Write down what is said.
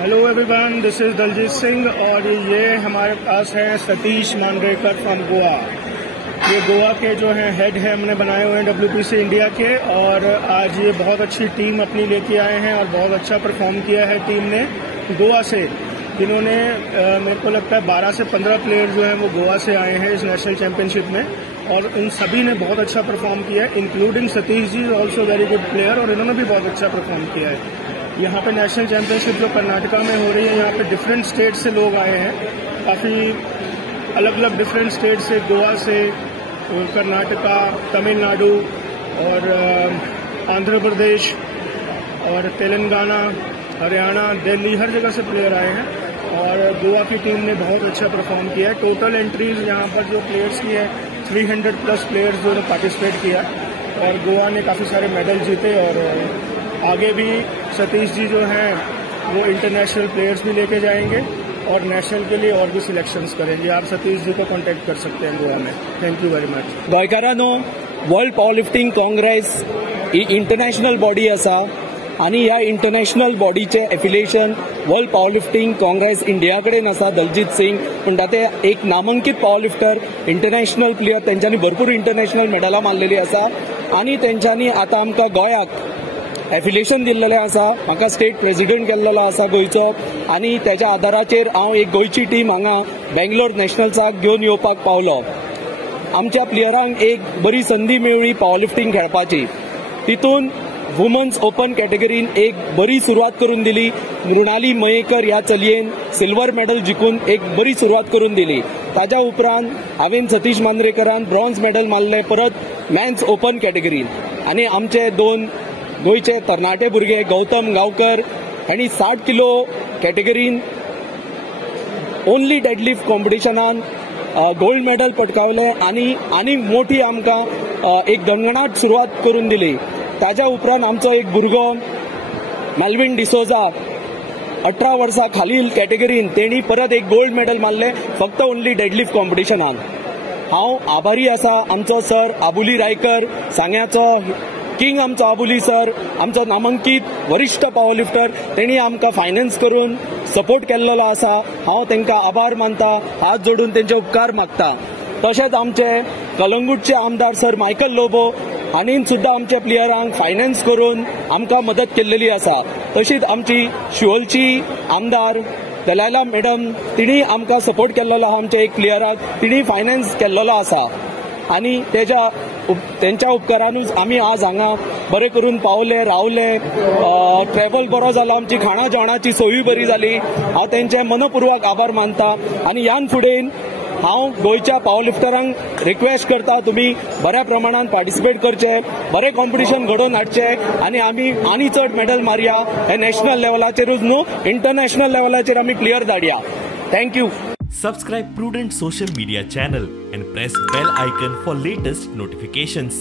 Hello everyone, this is Daljit Singh और ये हमारे पास है सतीश मांद्रेकर फ्रॉम गोवा। ये गोवा के जो हैं हेड है हमने बनाए हुए हैं WPC इंडिया के, और आज ये बहुत अच्छी टीम अपनी लेके आए हैं और बहुत अच्छा परफॉर्म किया है टीम ने गोवा से। इन्होंने मेरे को लगता है 12 से 15 प्लेयर जो हैं वो गोवा से आए हैं इस नेशनल चैंपियनशिप में, और इन सभी ने बहुत अच्छा परफॉर्म किया है, including Satish ji also very good player, और इन्होंने भी बहुत अच्छा परफॉर्म किया है। यहाँ पे नेशनल चैंपियनशिप जो कर्नाटका में हो रही है, यहाँ पे डिफरेंट स्टेट से लोग आए हैं, काफ़ी अलग अलग डिफरेंट स्टेट से, गोवा से, कर्नाटका, तमिलनाडु और आंध्र प्रदेश और तेलंगाना, हरियाणा, दिल्ली, हर जगह से प्लेयर आए हैं और गोवा की टीम ने बहुत अच्छा परफॉर्म किया है। टोटल एंट्रीज यहाँ पर जो प्लेयर्स की है 300 प्लस प्लेयर्स जो ने पार्टिसिपेट किया और गोवा ने काफ़ी सारे मेडल जीते, और आगे भी सतीश जी जो हैं वो इंटरनेशनल प्लेयर्स भी लेके जाएंगे और नेशनल के लिए और भी सिलेक्शंस करेंगे। आप सतीश जी को कांटेक्ट कर सकते हैं गोवा में। Thank you very much. गोंयकारांनो, वर्ल्ड पावरलिफ्टिंग काँग्रेस ही इंटरनॅशनल बॉडी आसा आणि ह्या इंटरनॅशनल बॉडीचे affiliation World Powerlifting Congress India कडेन आसा। दलजीत सिंग म्हणटा ते एक नामांकीत पावरलिफ्टर, इंटरनॅशनल प्लेयर, तेंच्यांनी भरपूर इंटरनॅशनल मेडलां मारलेली आसा आणि तेंच्यांनी आतां आमकां गोंयाक एफिलिएशन दिल्लेलें आसा। म्हाका स्टेट प्रेसिडेंट केल्लो आसा गोंयचो, आनी त्याच्या आधाराचेर हांव एक गोंयची टीम हांगा बेंगलोर नॅशनल्साक घेवन येवपाक पावलो। आमच्या प्लेयरांक एक बरी संदी मेळ्ळी पावरलिफ्टिंग खेळपाची। तितून वुमन्स ओपन कॅटेगरीन एक बरी सुरवात करून दिली। मृणाली मयेकर ह्या चलयेन सिल्वर मेडल जिखून एक बरी सुरवात करून दिली। ताच्या उपरांत हांवेन सतीश मांद्रेकरान ब्रॉन्झ मेडल मारले परत मेन्स ओपन कॅटेगरीन, आनी आमचे दोन गोयचे तरणाटे भुरगे गौतम गांवकर हांणी 60 किलो कॅटेगरीन ओन्ली डेडलिफ्ट कॉम्पिटिशनान गोल्ड मेडल पटकावले आनी मोठी आमकां एक गणगणाट सुरवात करून दिली। ताच्या उपरांत आमचो एक भुरगो मेल्विन डिसोजा 18 वर्सां खालील कॅटेगरीन तेणी परत एक गोल्ड मेडल मारले फक्त ओन्ली डेडलिफ्ट कॉम्पिटिशनान। हांव आभारी आसा आमचो सर आबुली रायकर, सांग्याचो किंग आमचो आबुली सर, आमचो नामांकीत वरिष्ठ पावरलिफ्टर, तेणी आमकां फायनान्स करून सपोर्ट केल्लो आसा। हांव तांकां आभार मानता, हात जोडून तेंचे उपकार मागता। तशेंच आमचे कलंगूटचे आमदार सर मायकल लोबो हांणी सुद्दां आमच्या प्लेयरांक फायनान्स करून आमकां मदत केल्लेली आसा। तशीच आमची शिवोलची आमदार दलाला मॅडम, तिणी आमकां सपोर्ट केल्लो आहा आमच्या एक प्लेयराक, तिणी फायनान्स केल्लो आसा, आनी तेंच्या उपकारानूच आमी आज हांगा बरें करून पावले, रावले। ट्रॅव्हल बरो जाला, आमची खाणा जेवणाची सोयी बरी जाली। हांव तेंचे मनपूर्वक आभार मानता, आनी ह्यान फुडें हांव गोंयच्या पावरलिफ्टरांक रिक्वेस्ट करता, तुमी बऱ्या प्रमाणात पार्टिसिपेट करचे, बरें कॉम्पिटिशन घडोवन हाडचे, आनी आमी आनी चड मेडल मारया। हे नॅशनल लेवलाचेरूच न्हू, इंटरनॅशनल लेवलाचेर आमी प्लेयर धाडया। Thank you. Subscribe Prudent social media channel and press bell icon for latest notifications.